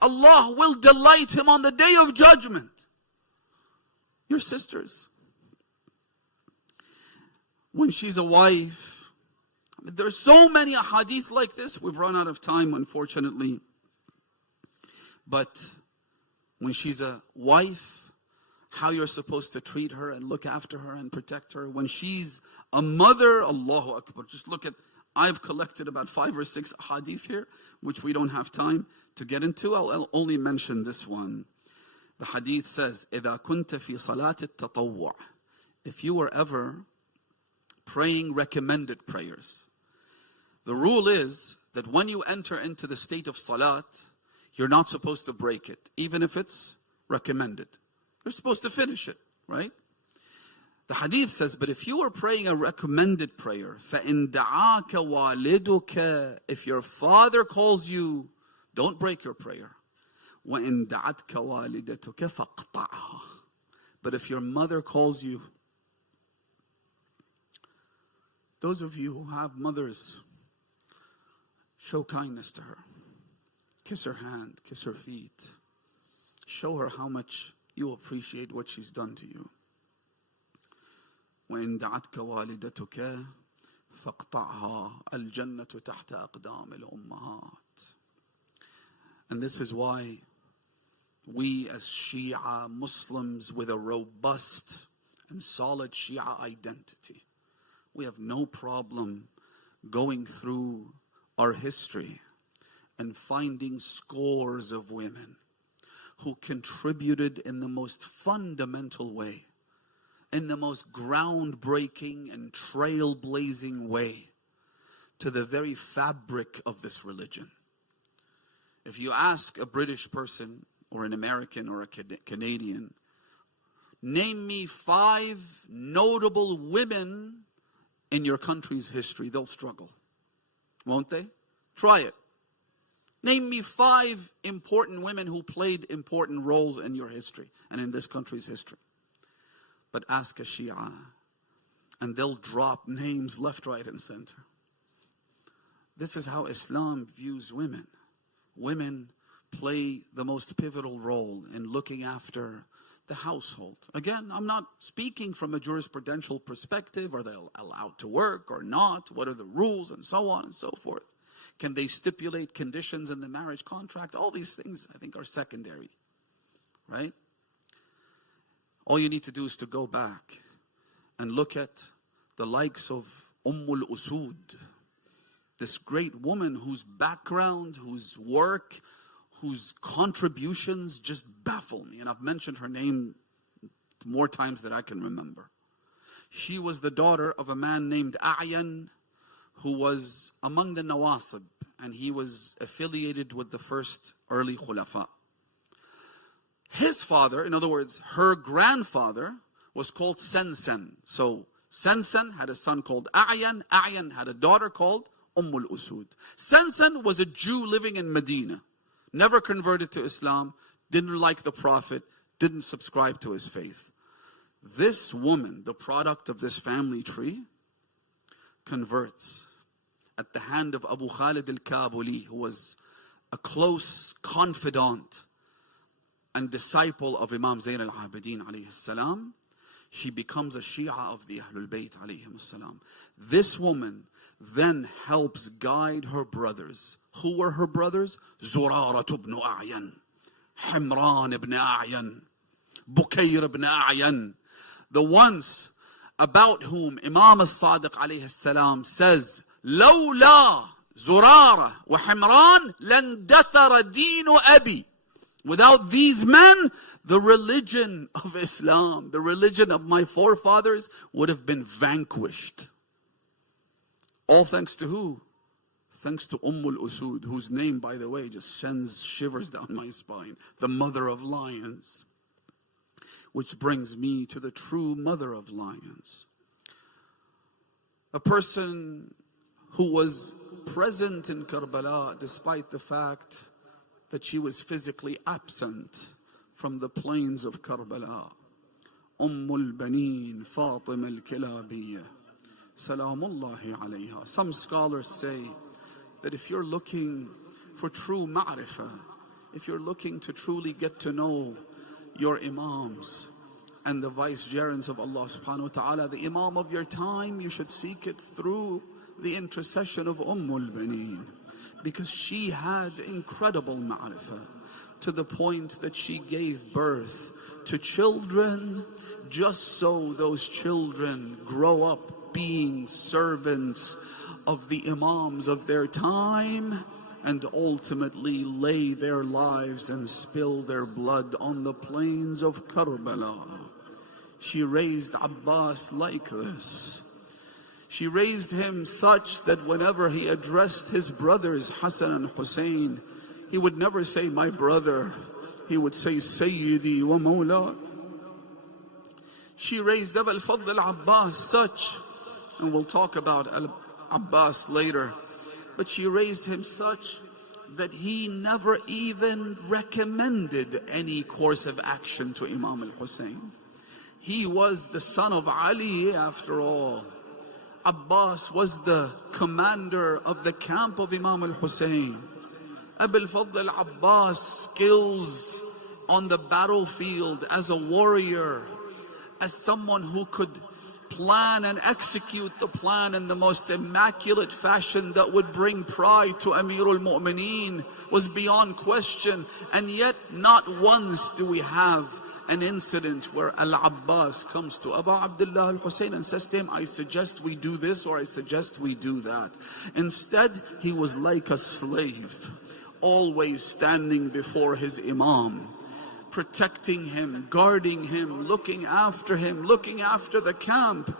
Allah will delight him on the day of judgment. Your sisters. When she's a wife. There's so many hadith like this. We've run out of time, unfortunately. But when she's a wife, how you're supposed to treat her and look after her and protect her. When she's a mother, Allahu Akbar. Just look at, I've collected about 5 or 6 hadith here, which we don't have time to get into. I'll only mention this one. The hadith says, إِذَا كُنْتَ فِي صَلَاةِ التَّطَوُّعِ. If you were ever praying recommended prayers. The rule is that when you enter into the state of salat, you're not supposed to break it, even if it's recommended. You're supposed to finish it, right? The hadith says, but if you are praying a recommended prayer, فَإِن دَعَاكَ وَالِدُكَ, if your father calls you, don't break your prayer. وَإِن دَعَتْكَ وَالِدَتُكَ فَاقْطَعْهَا. But if your mother calls you, those of you who have mothers, show kindness to her. Kiss her hand, kiss her feet. Show her how much you appreciate what she's done to you. وَإِن دَعَتْكَ وَالِدَتُكَ فَاقْطَعْهَا الْجَنَّةُ تَحْتَ أَقْدَامِ الْأُمَّهَاتِ. And this is why we as Shia Muslims with a robust and solid Shia identity, we have no problem going through our history and finding scores of women who contributed in the most fundamental way, in the most groundbreaking and trailblazing way to the very fabric of this religion. If you ask a British person or an American or a Canadian, name me 5 notable women in your country's history, they'll struggle. Won't they? Try it. Name me 5 important women who played important roles in your history and in this country's history. But ask a Shia, and they'll drop names left, right, and center. This is how Islam views women. Women play the most pivotal role in looking after the household. Again, I'm not speaking from a jurisprudential perspective. Are they allowed to work or not? What are the rules and so on and so forth? Can they stipulate conditions in the marriage contract? All these things, I think, are secondary, right? All you need to do is to go back and look at the likes of Usud, this great woman whose background, whose work, whose contributions just baffle me. And I've mentioned her name more times than I can remember. She was the daughter of a man named A'yan, who was among the Nawasib, and he was affiliated with the first early Khulafa. His father, in other words, her grandfather, was called Sensen. So Sensen had a son called A'yan. A'yan had a daughter called Usud. Sensen was a Jew living in Medina, never converted to Islam, didn't like the Prophet, didn't subscribe to his faith. This woman, the product of this family tree, converts at the hand of Abu Khalid al-Kabuli, who was a close confidant and disciple of Imam Zayn al-Abidin alayhi salam. She becomes a Shia of the Ahlul Bayt alayhim salam. This woman then helps guide her brothers. Who were her brothers? Zurara ibn A'yan, Himran ibn A'yan, Bukayr ibn A'yan. The ones about whom Imam al-Sadiq alayhi salam says, لولا زرارة وحمران لن دثر دين أبي. Without these men, the religion of Islam, the religion of my forefathers, would have been vanquished. All thanks to who? Thanks to Usud, whose name, by the way, just sends shivers down my spine. The mother of lions. Which brings me to the true mother of lions. A person who was present in Karbala despite the fact that she was physically absent from the plains of Karbala. Al-Baneen Fatima al-Kilabiyya. Salamullahi alayha. Some scholars say that if you're looking for true ma'rifah, if you're looking to truly get to know your imams and the vicegerents of Allah subhanahu wa ta'ala, the imam of your time, you should seek it through the intercession of Al-Baneen, because she had incredible ma'rifah to the point that she gave birth to children just so those children grow up being servants of the imams of their time and ultimately lay their lives and spill their blood on the plains of Karbala. She raised Abbas like this. She raised him such that whenever he addressed his brothers Hassan and Hussein, he would never say my brother, he would say Sayyidi wa Mawla. She raised Abu al-Fadl al-Abbas such, and we'll talk about Abbas later, but she raised him such that he never even recommended any course of action to Imam al-Hussein. He was the son of Ali after all. Abbas was the commander of the camp of Imam al-Hussein. Abu al-Fadl al-Abbas' skills on the battlefield as a warrior, as someone who could plan and execute the plan in the most immaculate fashion that would bring pride to Amirul Mu'mineen was beyond question. And yet not once do we have an incident where Al-Abbas comes to Abu Abdullah al-Hussein and says to him, I suggest we do this or I suggest we do that. Instead, he was like a slave, always standing before his Imam, protecting him, guarding him, looking after the camp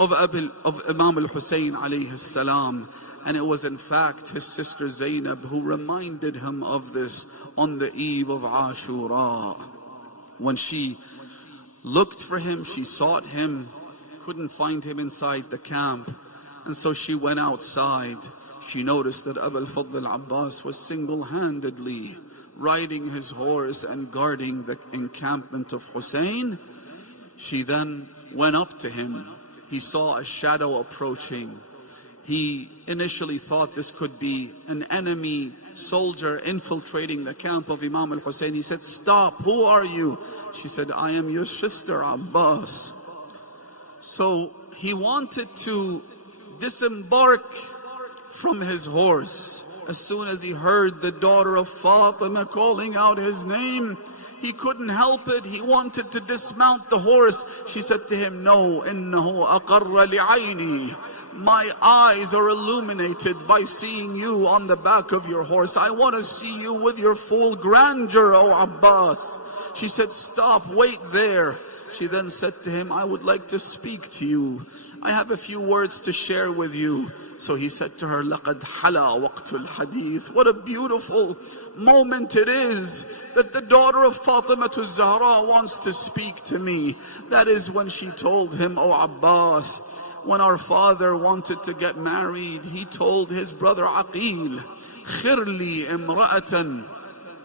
of Imam al-Hussein alayhi salam. And it was in fact his sister Zainab who reminded him of this on the eve of Ashura. When she looked for him, she sought him, couldn't find him inside the camp. And so she went outside. She noticed that Abu al-Fadl al-Abbas was single-handedly riding his horse and guarding the encampment of Hussein. She then went up to him. He saw a shadow approaching. He initially thought this could be an enemy soldier infiltrating the camp of Imam al-Hussein. He said, stop, who are you? She said, I am your sister Abbas. So he wanted to disembark from his horse. As soon as he heard the daughter of Fatima calling out his name, he couldn't help it. He wanted to dismount the horse. She said to him, no, إِنَّهُ أَقَرَّ لِعَيْنِي. My eyes are illuminated by seeing you on the back of your horse. I want to see you with your full grandeur, O Abbas. She said, stop, wait there. She then said to him, I would like to speak to you. I have a few words to share with you. So he said to her, لَقَدْ حَلَى وَقْتُ الْحَدِيثِ. What a beautiful moment it is that the daughter of Fatima Zahra wants to speak to me. That is when she told him, O Abbas, when our father wanted to get married, he told his brother Aqil, خِرْلِي إِمْرَأَةً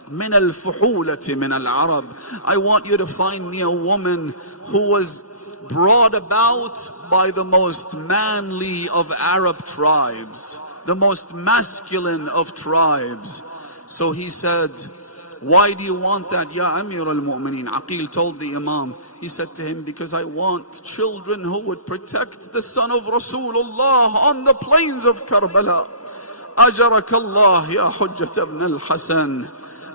مِنَ الْفُحُولَةِ مِنَ الْعَرَبِ. I want you to find me a woman who was brought about by the most manly of Arab tribes, the most masculine of tribes. So he said, why do you want that, Ya Amir al-Mu'mineen? Aqil told the Imam, he said to him, because I want children who would protect the son of Rasulullah on the plains of Karbala. Ajarakallah ya Hujjat ibn al-Hasan.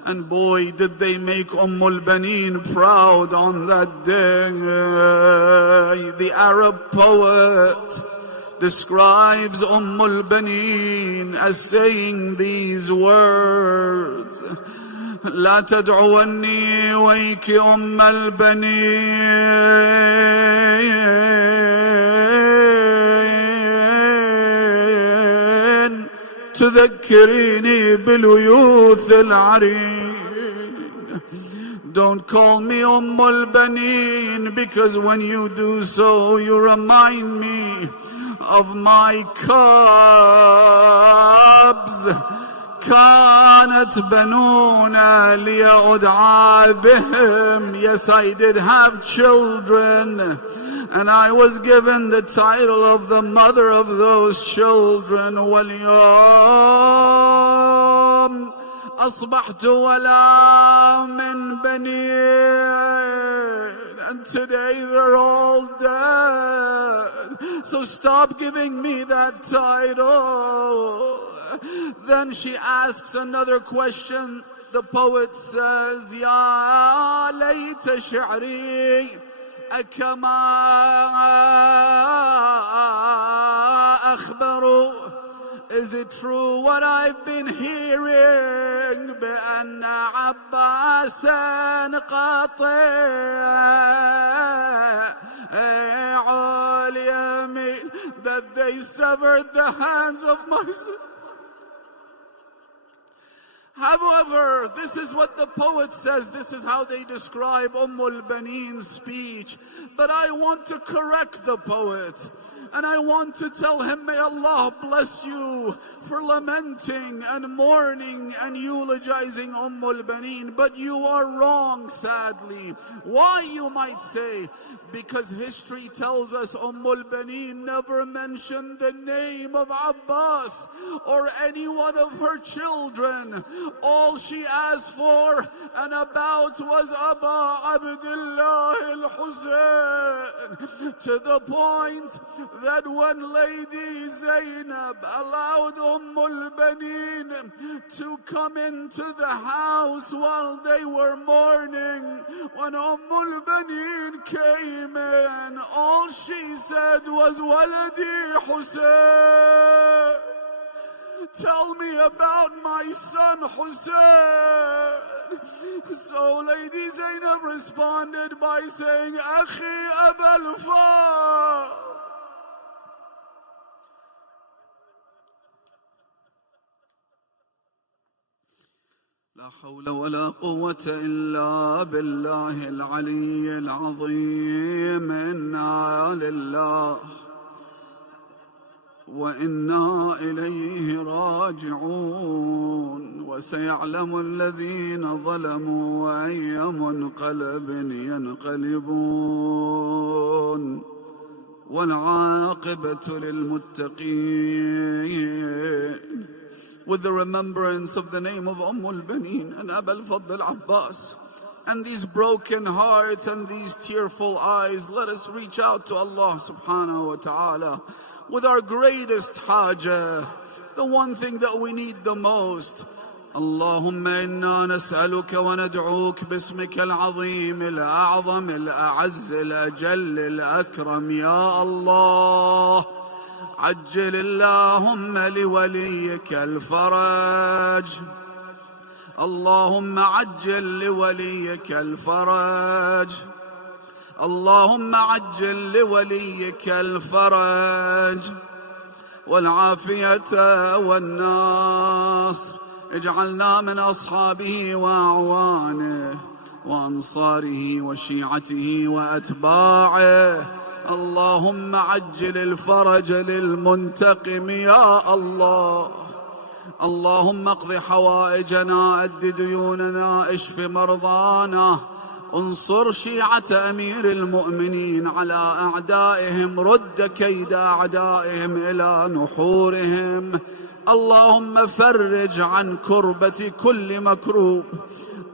And boy, did they make al-Baneen proud on that day. The Arab poet describes al-Baneen as saying these words. لا تدعوني ويك البنين تذكريني باليوث العرين. Don't call me al-Baneen, because when you do so, you remind me of my cubs. كانت بنونا ليدعى بهم. Yes, I did have children, and I was given the title of the mother of those children. واليوم أصبحت ولا من بنين. And today they're all dead. So stop giving me that title. Then she asks another question. The poet says, Ya layta shi'ri akama akhbaru. Is it true what I've been hearing? بأن عباسا قاطع اليمين. That they severed the hands of my son. However, this is what the poet says. This is how they describe al-Baneen's speech. But I want to correct the poet. And I want to tell him, may Allah bless you for lamenting and mourning and eulogizing al-Baneen. But you are wrong, sadly. Why, you might say? Because history tells us al-Baneen never mentioned the name of Abbas or any one of her children. All she asked for and about was Aba Abdullah al-Hussein, to the point that when Lady Zainab allowed al-Baneen to come into the house while they were mourning, when al-Baneen came in, all she said was, Waladi Hussein, tell me about my son Hussein. So Lady Zainab responded by saying, Akhi Abul Fadl. لا حول ولا قوة إلا بالله العلي العظيم. إنا لله وإنا إليه راجعون. وسيعلم الذين ظلموا وأي منقلب ينقلبون والعاقبة للمتقين. With the remembrance of the name of al-Baneen and Abul Fadl al-Abbas, and these broken hearts and these tearful eyes, let us reach out to Allah subhanahu wa ta'ala with our greatest haja, the one thing that we need the most. اللهم إنا نسألك وندعوك باسمك العظيم الأعظم الأعز الأجل الأكرم. يا الله، عجل اللهم لوليك الفرج. اللهم عجل لوليك الفرج. اللهم عجل لوليك الفرج والعافية والنصر. اجعلنا من أصحابه وأعوانه وأنصاره وشيعته وأتباعه. اللهم عجل الفرج للمنتقم يا الله. اللهم اقض حوائجنا، أد ديوننا، اشف مرضانا، انصر شيعة أمير المؤمنين على أعدائهم، رد كيد أعدائهم إلى نحورهم. اللهم فرج عن كربة كل مكروب.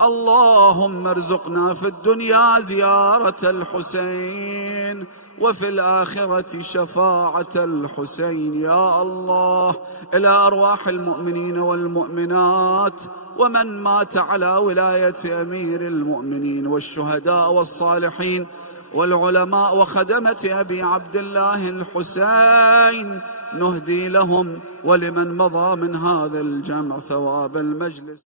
اللهم ارزقنا في الدنيا زيارة الحسين وفي الآخرة شفاعة الحسين يا الله. إلى أرواح المؤمنين والمؤمنات ومن مات على ولاية أمير المؤمنين والشهداء والصالحين والعلماء وخدمة أبي عبد الله الحسين، نهدي لهم ولمن مضى من هذا الجمع ثواب المجلس.